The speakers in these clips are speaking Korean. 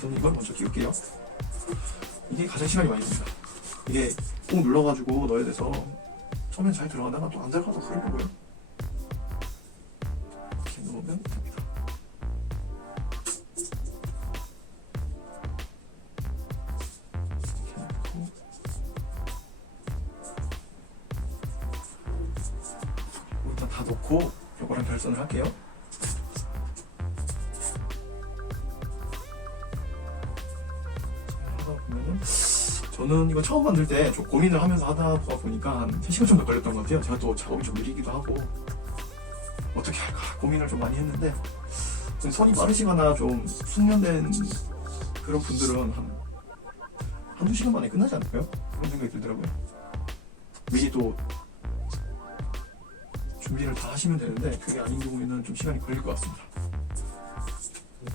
우선 이걸 먼저 끼울게요. 이게 가장 시간이 많이 듭니다. 이게 꾹 눌러가지고 넣어야 돼서 처음엔 잘 들어가다가 또 안 들어가서 그럴 거고요. 이렇게 넣으면 됩니다. 이렇게 넣고 일단 다 넣고 요거랑 결선을 할게요. 보면은 저는 이거 처음 만들 때 좀 고민을 하면서 하다 보니까 한 3시간 정도 걸렸던 것 같아요. 제가 또 작업이 좀 느리기도 하고 어떻게 할까 고민을 좀 많이 했는데, 손이 빠르시거나 좀 숙련된 그런 분들은 한두 시간 만에 끝나지 않을까요? 그런 생각이 들더라고요. 미리 또 준비를 다 하시면 되는데 그게 아닌 경우에는 좀 시간이 걸릴 것 같습니다.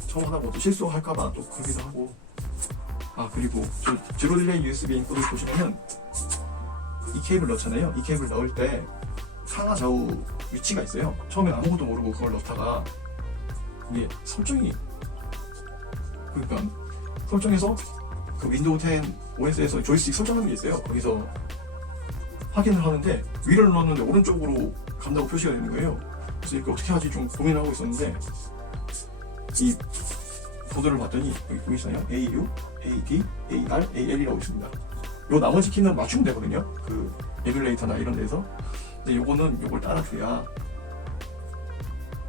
처음 하다 또 실수할까봐 또 그러기도 하고. 그리고 저 제로 딜레이 USB 인코드 보시면은 이 케이블 넣잖아요. 이 케이블 넣을 때 상하 좌우 위치가 있어요. 처음에 아무것도 모르고 그걸 넣다가 이게 설정이, 그러니까 설정에서 그 윈도우 10 OS에서 조이스틱 설정하는 게 있어요. 거기서 확인을 하는데 위를 눌렀는데 오른쪽으로 간다고 표시가 되는 거예요. 그래서 이렇게 어떻게 하지 좀 고민을 하고 있었는데, 이 보드를 봤더니 여기 보이시나요? AU, AD, AR, AL이라고 있습니다. 요 나머지 키는 맞추면 되거든요. 그 에뮬레이터나 이런 데서. 근데 요거는 요걸 따라줘야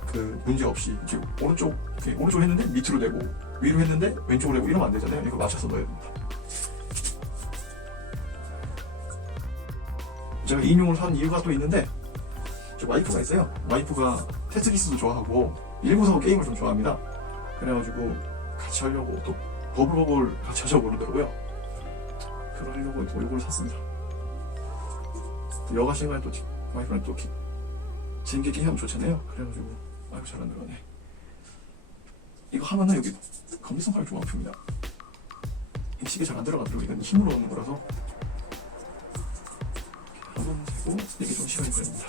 그 문제 없이, 지금 오른쪽 했는데 밑으로 되고 위로 했는데 왼쪽으로 되고 이러면 안 되잖아요. 이거 맞춰서 넣어야 됩니다. 제가 2인용을 산 이유가 또 있는데, 저 와이프가 있어요. 와이프가 테트리스도 좋아하고 1945 게임을 좀 좋아합니다. 그래가지고 같이 하려고 또 버블버블 같이 하자고 그러더라고요. 그러려고 또 이걸 샀습니다. 또 여가 시간에 또 와이프랑 또 재밌게 하면 좋잖아요. 그래가지고 아이고 잘 안 들어가네. 이거 하면은 여기 검지손가락 좀 아픕니다. 이 시계 잘 안 들어가더라고요. 이건 힘으로 넣는 거라서. 한번 되고 이게 좀 시간이 걸립니다.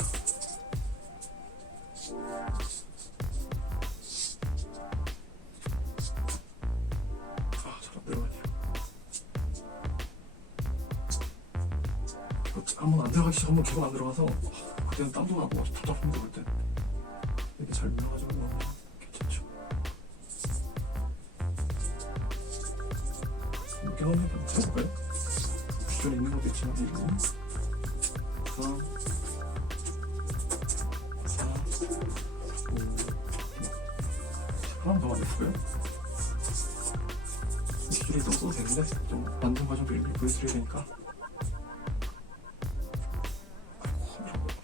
잘 안 들어가네요. 한번 안 들어가기 시작, 한번 계속 안 들어가서 그때는 땀도 나고 답답합니다. 그때 이렇게 잘 눌러가지고 넣으면 괜찮죠. 이렇게 넣으면 해볼까요? 기존에 있는 것도 있지만 1, 3, 4, 5, 6 하나만 더 만들고요. 기존에 더 써도 되는데 좀 만든 과정도 이렇게 보여드려야 되니까.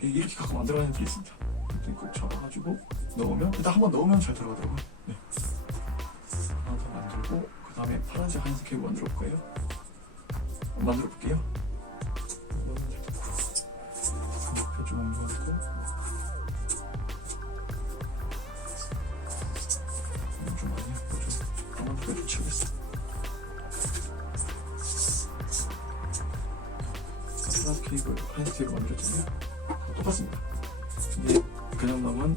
이렇게 가끔 안 들어가는 애들이 있습니다. 꼭 잡아가지고 넣으면, 일단 한번 넣으면 잘 들어가더라고요. 네. 하나 더 만들고 그 다음에 파란색 하얀색 케이블 만들어 볼 거예요. 만들어 볼게요. 이렇게 좀 옮겨놓고 좀 많이 했고 좀 까만색을 좀 치우겠어. 파란색 케이블 하얀색 케이블 만들었잖아요. 똑같습니다. 근데 그냥 넣으면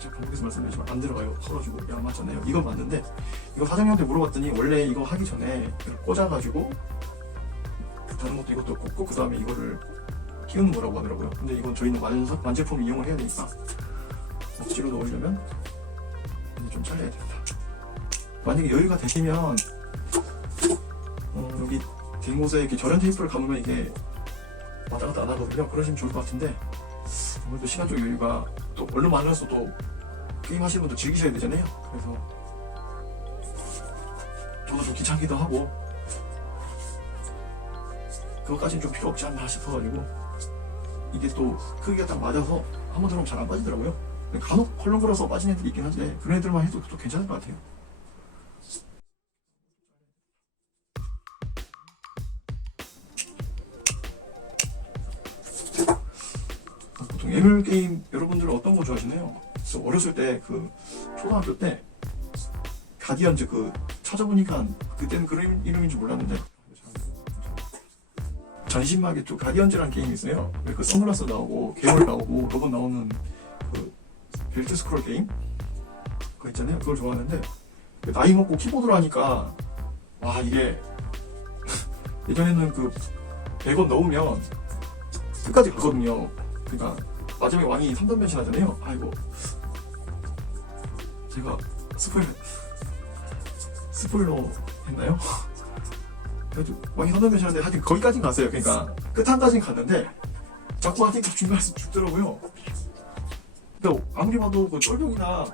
제가 반복해서 말씀드리지만 안 들어가요. 커가지고 양 맞잖아요. 이건 맞는데, 이거 사장님한테 물어봤더니 원래 이거 하기 전에 이걸 꽂아가지고 다른 것도 이것도 꽂고 그 다음에 이거를 끼우는 거라고 하더라고요. 근데 이건 저희는 완제품 이용을 해야 되니까 억지로 넣으려면 이제 좀 잘라야 됩니다. 만약에 여유가 되시면 여기 된 곳에 이렇게 절연 테이프를 감으면 이게 왔다 갔다 안 하거든요. 그러시면 좋을 것 같은데, 아무래도 시간적 여유가 또 얼른 많아서 또 게임 하시는 분도 즐기셔야 되잖아요. 그래서 저도 좀 귀찮기도 하고 그것까지는 좀 필요 없지 않나 싶어가지고, 이게 또 크기가 딱 맞아서 한 번 들어오면 잘 안 빠지더라고요. 간혹 헐렁거려서 빠진 애들이 있긴 한데 그런 애들만 해도 또 괜찮을 것 같아요. 보통 예물 게임 여러분들은 어떤 거 좋아하시나요? 저 어렸을 때 그 초등학교 때 가디언즈 그 찾아보니까 그때는 그런 이름인 줄 몰랐는데 전신마켓 또 가디언즈라는 게임이 있어요. 그 선글라스 나오고 괴물 나오고 로봇 나오는 그 벨트 스크롤 게임 그거 있잖아요. 그걸 좋아하는데 나이 먹고 키보드로 하니까 와 이게 예전에는 그 100원 넣으면 끝까지 가거든요. 그러니까 마지막에 왕이 3단 변신하잖아요. 아이고 제가 스포일러 했나요? 그래도 왕이 3단 변신하는데 하여튼 거기까진 갔어요. 그러니까 끝판까진 갔는데 자꾸 하니까 중간에서 죽더라고요. 근데 아무리 봐도 그 쫄병이나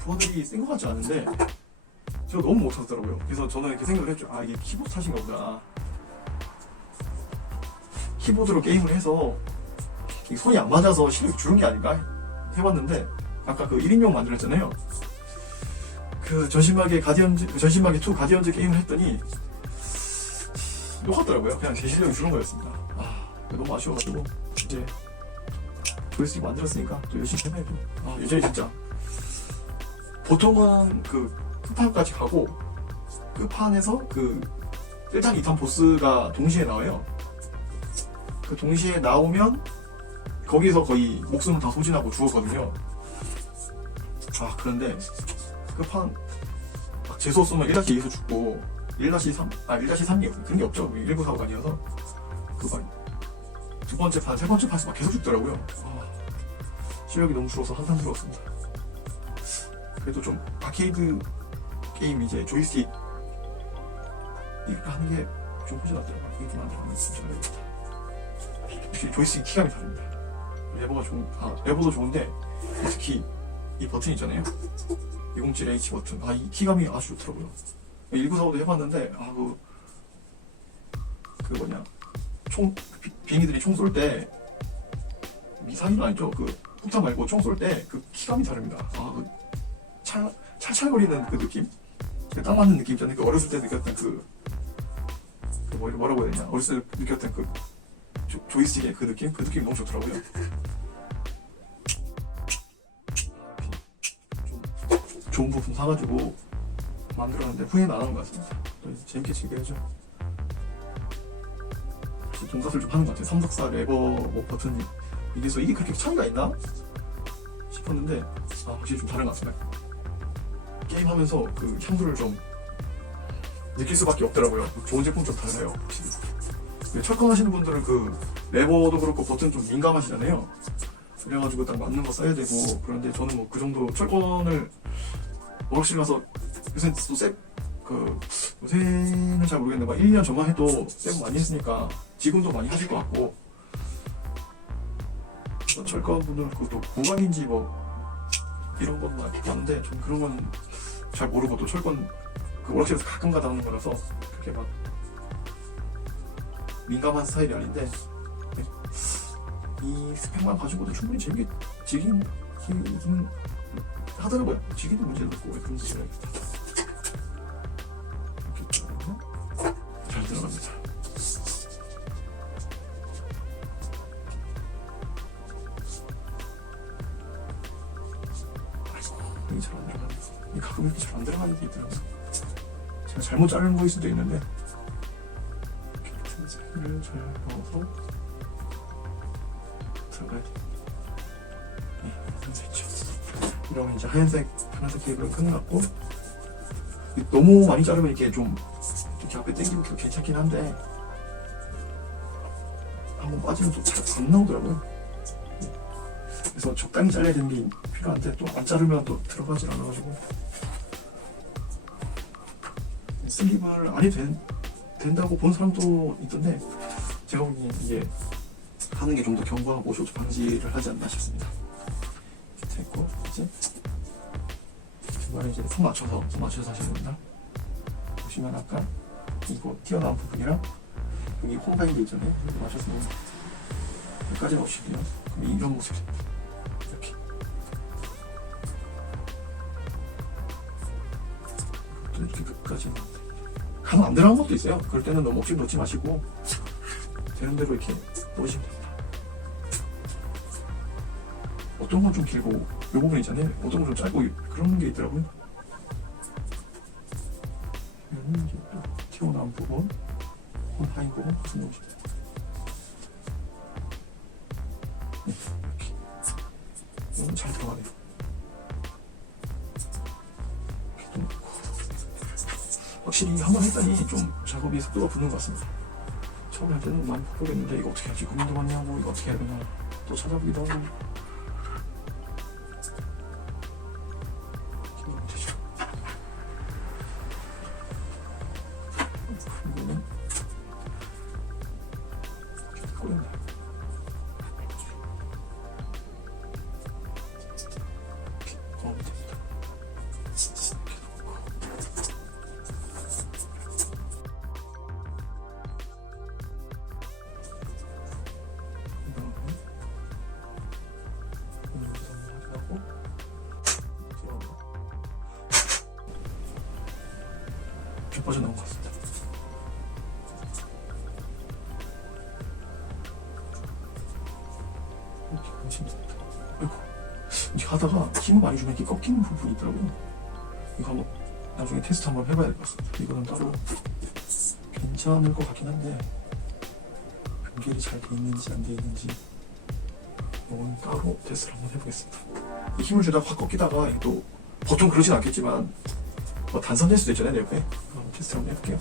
부하들이 센 것 같지 않은데 제가 너무 못 찾더라고요. 그래서 저는 이렇게 생각을 했죠. 아 이게 키보드 탓인가 보다. 키보드로 게임을 해서 손이 안 맞아서 실력이 줄은 게 아닌가 해봤는데 아까 그 1인용 만들었잖아요. 그 전신마계 가디언즈, 전신마계 2 가디언즈 게임을 했더니 똑같더라고요. 그냥 제 실력이 줄은 거였습니다. 아 너무 아쉬워가지고 이제 조이스틱 만들었으니까 또 열심히 해봐야죠. 아 예전에 진짜 보통은 그 끝판까지 가고 끝판에서 그 1탄, 2탄 보스가 동시에 나와요. 그 동시에 나오면 거기서 거의 목숨은 다 소진하고 죽었거든요. 아 그런데 끝판 막 재수 없으면 1-2에서 죽고 1-3, 1-3이 그런 게 없죠. 1945가 아니어서 두 번째 판, 세 번째 판에서 막 계속 죽더라고요. 실력이 너무 줄어서 한탄스러웠습니다. 그래도 좀 아케이드 게임 이제 조이스틱 이렇게 하는 게 좀 후진하더라고요. 아케이드 만들어가면 진짜 알겠다. 확실히 조이스틱 키감이 다릅니다. 레버도 좋은데 특히 이 버튼 있잖아요. 207H 버튼. 이 키감이 아주 좋더라고요. 1945도 해봤는데 그 뭐냐 비행기들이 총 쏠 때 미사일은 아니죠. 그 폭탄 말고 총 쏠 때 그 키감이 다릅니다. 그 찰찰거리는 그 느낌? 딱 맞는 느낌 있잖아요. 그 어렸을 때 느꼈던 뭐라고 해야 되냐? 어렸을 때 느꼈던 그 조이스틱의 그 느낌? 그 느낌이 너무 좋더라고요. 좀 좋은 부품 사가지고 만들었는데 후회는 안 하는 것 같습니다. 또 재밌게 즐겨야죠. 돈값을 좀 하는 것 같아요. 삼덕사 레버 버튼 이게서 이게 그렇게 차이가 있나 싶었는데 확실히 좀 다른 것 같습니다. 게임하면서 그 향수를 좀 느낄 수밖에 없더라고요. 좋은 제품 좀 달라요. 확실히. 철권하시는 분들은 그 레버도 그렇고 버튼 좀 민감하시잖아요. 그래가지고 딱 맞는 거 써야 되고 그런데 저는 뭐 그 정도 철권을 워럭실 가서 요새 또 요새는 잘 모르겠는데 1년 전만 해도 세븐 많이 했으니까 지금도 많이 하실 것 같고 철거분들 그것도 보관인지 이런 것만 봤는데 전 그런 건 잘 모르고 또 철권 그 워럭실에서 가끔 가다 하는 거라서 그렇게 막 민감한 스타일이 아닌데 이 스펙만 가지고도 충분히 재밌게 즐기긴 하더라고요. 즐기는 문제는 없고 그런 거 싫어야겠다. 잘 들어갑니다. 이게 잘 안 들어가네. 이게 가끔 이렇게 잘 안 들어가는 게 있더라고요. 제가 잘못 자르는 거일 수도 있는데 이렇게 틈새를 잘 넣어서 들어가야 돼. 하얀색 있죠. 이러면 이제 하얀색 케이블은 끝났고 너무 많이 자르면 이렇게 좀 이렇게 앞에 당기고 괜찮긴 한데 한번 빠지면 또 잘 안 나오더라고요. 그래서 적당히 잘라야 되는 게 필요한데 또 안 자르면 또 들어가질 않아가지고 슬립을 안 해도 된다고 본 사람도 있던데 제가 보기엔 이게 하는 게 좀 더 견고하고 쇼트 방지를 하지 않나 싶습니다. 됐고 이제 중간에 이제 손 맞춰서 하셔야 됩니다. 보시면 아까 이거 튀어나온 부분이랑 여기 홈바인드 있잖아요. 여기 맞춰서 여기까지 넣으시고요. 그럼 이런 모습입니다. 이렇게 이것도 이렇게 끝까지 넣는데 가면 안 들어간 것도 있어요. 그럴 때는 너무 억지로 넣지 마시고 되는 대로 이렇게 넣으시면 됩니다. 어떤 건 좀 길고 이 부분 있잖아요. 어떤 건 좀 짧고 그런 게 있더라고요. 그러면 이제 또 튀어나온 부분, 하인 부분 같이 넣으시면 돼요. 네, 이렇게. 이건 잘 들어가네요. 이렇게 좀 확실히 한 번 했더니 좀 작업이 속도가 붙는 것 같습니다. 처음에 할 때는 많이 모르겠는데 이거 어떻게 하지? 고민도 많이 하고 이거 어떻게 해야 되나 또 찾아보기도 하고 이거 되죠. 이거는 이렇게 꼬였네. 검이 됩니다. 이렇게 놓고 이렇게 빠져나온 것 같습니다. 이렇게 끊습니다. 아이고, 이렇게 하다가 힘을 많이 주면 이렇게 꺾이는 부분이 있더라고요. 이거 한번 나중에 테스트 한번 해봐야 될 것 같습니다. 이거는 따로 괜찮을 것 같긴 한데 연결이 잘 돼 있는지 안 돼 있는지 이건 따로 테스트를 한번 해보겠습니다. 이 힘을 주다가 확 꺾이다가 이게 또 보통 그러진 않겠지만 뭐 단선될 수도 있잖아요, 내 옆에. 한번 테스트 한번 해볼게요.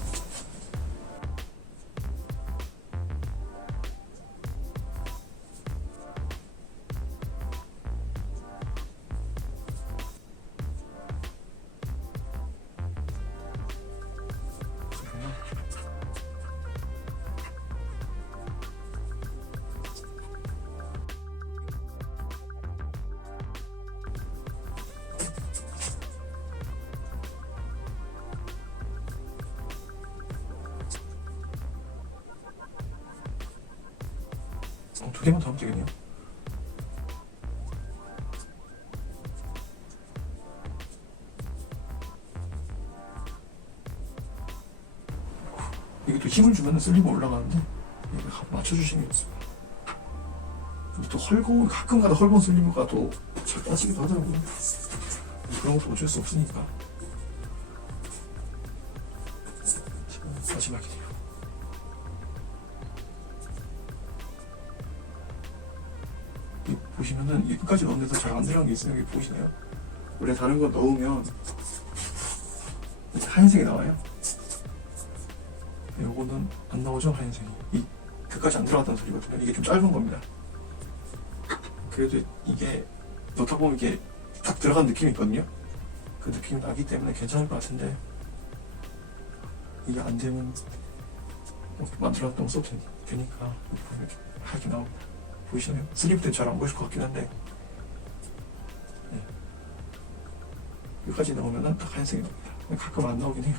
두 개만 더 하면 되겠네요. 이게 또 힘을 주면 슬리브 올라가는데 이거 맞춰주시는 게 좋습니다. 또 헐거운 가끔가다 헐거운 슬리브가 또 잘 빠지기도 하더라고요. 그런 것도 어쩔 수 없으니까. 자, 마지막이네요. 보시면은 여기까지 넣는데도 잘 안 들어간 게 있어요. 여기 보이시나요? 원래 다른 거 넣으면 이렇게 하얀색이 나와요. 요거는 안 나오죠, 하얀색이. 그까지 안 들어갔다는 소리거든요. 이게 좀 짧은 겁니다. 그래도 이게 넣다 보면 이게 딱 들어간 느낌이 있거든요. 그 느낌이 나기 때문에 괜찮을 것 같은데 이게 안 되면 만들어놨던 거 써도 되니까 하게 나옵니다. 보이시나요? 슬립 때는 잘 안 보이실 것 같긴 한데 네. 여기까지 나오면은 딱 하얀색이 나옵니다. 가끔 안 나오긴 해요.